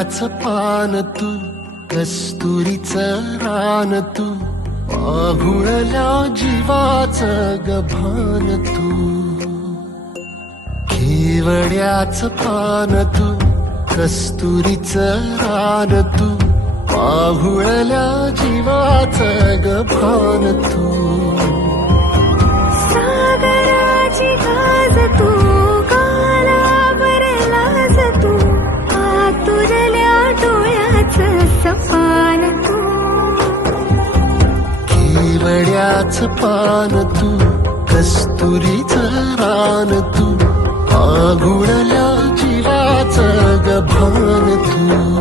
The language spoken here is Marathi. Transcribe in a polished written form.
केवड्याचं पान तू, कस्तुरीचं रान तू, पाहुणल्या जीवाचं गभान तू. केवड्याचं पान तू, कस्तुरीचं रान तू, पाहुणल्या जीवाचं गभान तू. सागराची गाज तू, कालावर लाज तू, आतुरल्या डोळ्याचं सपान तू. केवड्याचं पान तू, कस्तुरीचं रान तू, पाहुणल्या जीवाचं गभान तू.